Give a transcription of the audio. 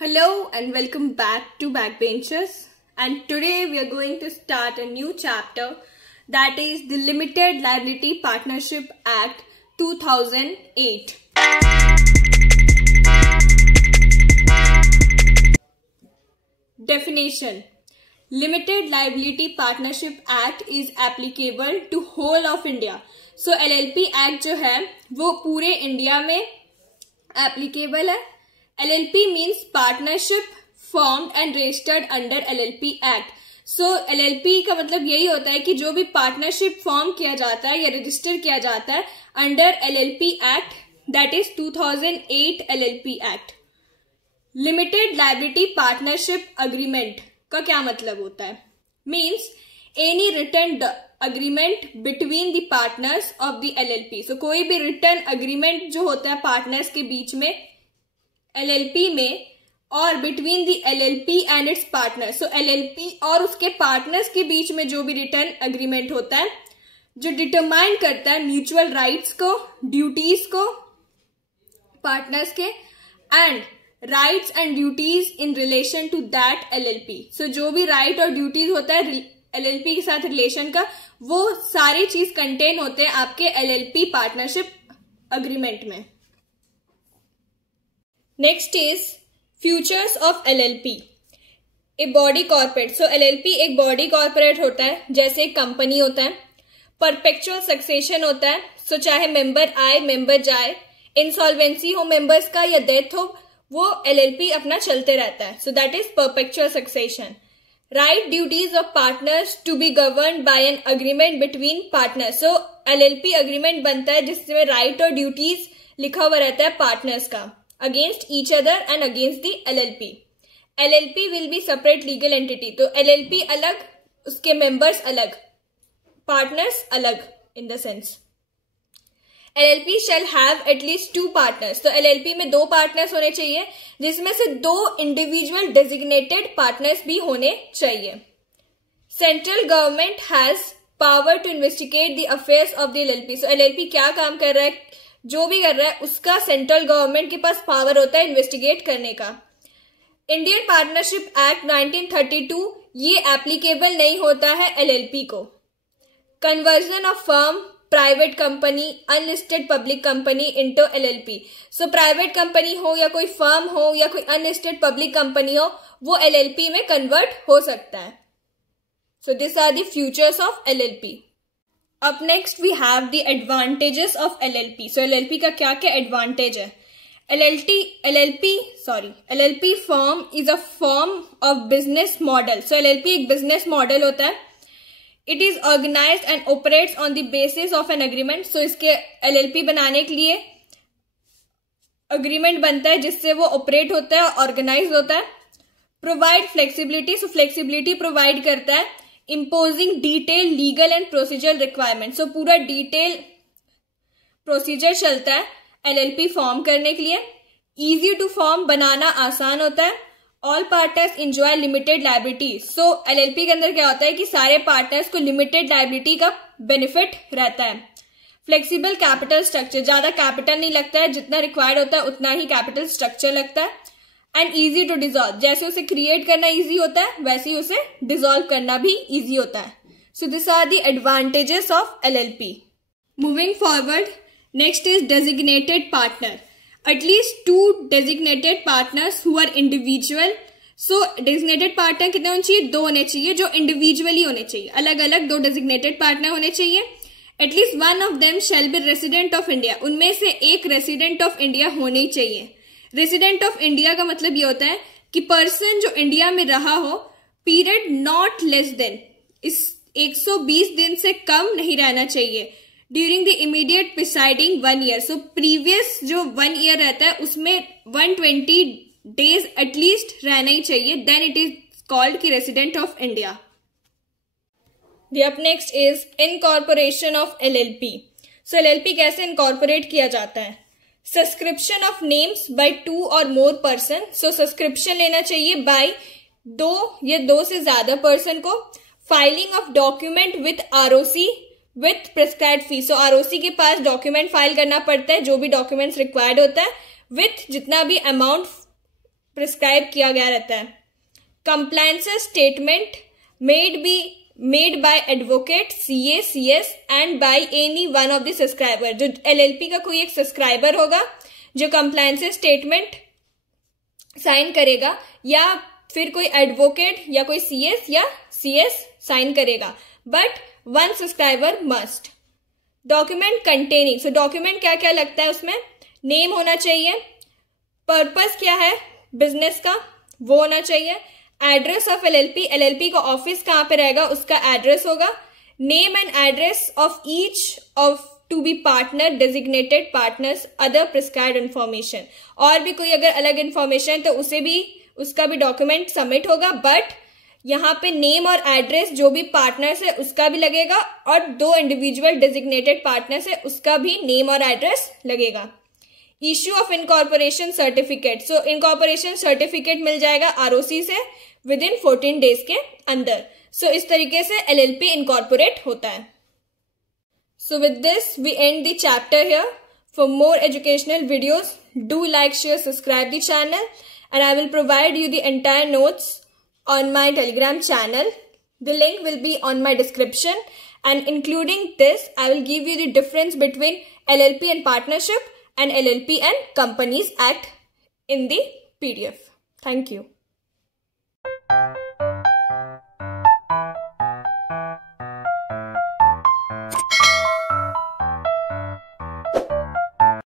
Hello and welcome back to Backbenchers, and today we are going to start a new chapter, that is the Limited Liability Partnership Act 2008. Definition: Limited Liability Partnership Act is applicable to whole of India. So LLP Act जो है वो पूरे India में applicable है. LLP means partnership formed and registered under LLP Act. So LLP का मतलब यही होता है कि जो भी पार्टनरशिप फॉर्म किया जाता है या रजिस्टर किया जाता है under LLP Act, that is 2008 LLP Act. Limited liability partnership agreement का क्या मतलब होता है? Means any written agreement between the partners of the LLP. So कोई भी रिटन अग्रीमेंट जो होता है पार्टनर्स के बीच में LLP में और between the LLP and it's partner. So LLP और उसके पार्टनर्स के बीच में जो भी रिटर्न अग्रीमेंट होता है जो डिटरमाइन करता है म्यूचुअल राइट्स को, ड्यूटीज को पार्टनर्स के, and rights and duties in relation to that LLP. So जो भी राइट और ड्यूटीज होता है LLP के साथ रिलेशन का, वो सारी चीज कंटेन होते हैं आपके LLP पार्टनरशिप अग्रीमेंट में. Next is futures of LLP. A body corporate. So LLP एक बॉडी कॉर्पोरेट होता है, जैसे एक कंपनी होता है. परपेचुअल सक्सेशन होता है. सो चाहे मेंबर आए मेंबर जाए, इंसॉल्वेंसी हो मेंबर्स का या डेथ हो, वो LLP अपना चलते रहता है. So that is perpetual succession. Right duties of partners to be govern by an agreement between partners. So LLP agreement बनता है जिसमें राइट और ड्यूटीज लिखा हुआ रहता है पार्टनर्स का against each other and against the LLP. LLP will be separate legal entity. तो LLP अलग, उसके members अलग, partners अलग in the sense. LLP shall have at least 2 partners. तो LLP में 2 partners होने चाहिए, जिसमें से 2 individual designated partners भी होने चाहिए. Central government has power to investigate the affairs of the LLP. So LLP क्या काम कर रहा है, जो भी कर रहा है उसका सेंट्रल गवर्नमेंट के पास पावर होता है इन्वेस्टिगेट करने का. इंडियन पार्टनरशिप एक्ट 1932 ये एप्लीकेबल नहीं होता है LLP को. Conversion of firm, private company, unlisted public company into LLP. So private company हो या कोई फर्म हो या कोई अनलिस्टेड पब्लिक कंपनी हो, वो LLP में कन्वर्ट हो सकता है. So this are the futures of LLP. Up next we have the advantages of LLP. So LLP का क्या क्या advantage है? LLP form is a form of business model. So LLP एक business model होता है. It is organized and operates on the basis of an agreement. So इसके LLP बनाने के लिए agreement बनता है जिससे वो operate होता है, organize होता है. Provide flexibility. So flexibility provide करता है. Imposing detailed legal and procedural requirements. So पूरा detail procedure चलता है LLP फॉर्म करने के लिए. Easy to form, बनाना आसान होता है. All partners enjoy limited liability. So LLP के अंदर क्या होता है कि सारे पार्टनर्स को लिमिटेड लाइबिलिटी का बेनिफिट रहता है. फ्लेक्सिबल कैपिटल स्ट्रक्चर, ज्यादा कैपिटल नहीं लगता है, जितना रिक्वायर्ड होता है उतना ही कैपिटल स्ट्रक्चर लगता है. एंड ईजी टू डिजॉल्व, जैसे उसे क्रिएट करना ईजी होता है वैसे ही उसे डिजॉल्व करना भी ईजी होता है. So this are the advantages of LLP. Moving forward, next is designated partner. At least 2 designated partners who are individual. So designated partner कितने होने चाहिए? 2 होने चाहिए, जो इंडिविजुअली होने चाहिए. अलग अलग 2 डेजिग्नेटेड पार्टनर होने चाहिए. At least 1 of them shall be resident of India. उनमें से एक रेसिडेंट ऑफ इंडिया होने ही चाहिए. रेसिडेंट ऑफ इंडिया का मतलब ये होता है कि पर्सन जो इंडिया में रहा हो पीरियड नॉट लेस देन, इस 120 दिन से कम नहीं रहना चाहिए during the immediate presiding 1 year. So previous जो 1 ईयर रहता है उसमें 120 डेज एटलीस्ट रहना ही चाहिए. देन इट इज कॉल्ड की resident of India. Up next is incorporation of LLP. So LLP कैसे इनकॉर्पोरेट किया जाता है? सब्सक्रिप्शन ऑफ नेम्स बाय 2 और मोर पर्सन. सो सब्सक्रिप्शन लेना चाहिए बाय 2 या 2 से ज्यादा पर्सन को. Filing of document with ROC with prescribed fee. So ROC के पास डॉक्यूमेंट फाइल करना पड़ता है, जो भी डॉक्यूमेंट्स रिक्वायर्ड होता है, विथ जितना भी अमाउंट प्रिस्क्राइब किया गया रहता है। Compliance statement made by advocate, CA, CS and by any one of the subscriber. जो एलएलपी का कोई एक सब्सक्राइबर होगा जो कंप्लायंस स्टेटमेंट साइन करेगा, या फिर कोई एडवोकेट या कोई सीएस या सीएस साइन करेगा, but one subscriber must. Document containing, so document क्या क्या लगता है उसमें, नेम होना चाहिए, पर्पस क्या है बिजनेस का वो होना चाहिए, एड्रेस ऑफ एलएलपी, एलएलपी का ऑफिस कहाँ पे रहेगा उसका एड्रेस होगा, name and address of each of to be partner, designated partners, other prescribed information, और भी कोई अगर अलग इंफॉर्मेशन है तो उसका भी डॉक्यूमेंट सबमिट होगा, बट यहाँ पे नेम और एड्रेस जो भी पार्टनर्स है उसका भी लगेगा, और 2 इंडिविजुअल डेजिग्नेटेड पार्टनर्स है उसका भी नेम और एड्रेस लगेगा। Issue of incorporation certificate, so incorporation certificate मिल जाएगा आरओसी से विद इन 14 डेज के अंदर। सो इस तरीके से एलएलपी इनकॉर्पोरेट होता है। So with this we end the chapter here. For more educational videos do like, share, subscribe the channel, and I will provide you the entire notes on my Telegram channel. The link will be on my description, and including this I will give you the difference between LLP and partnership and LLP and Companies Act in the PDF. Thank you.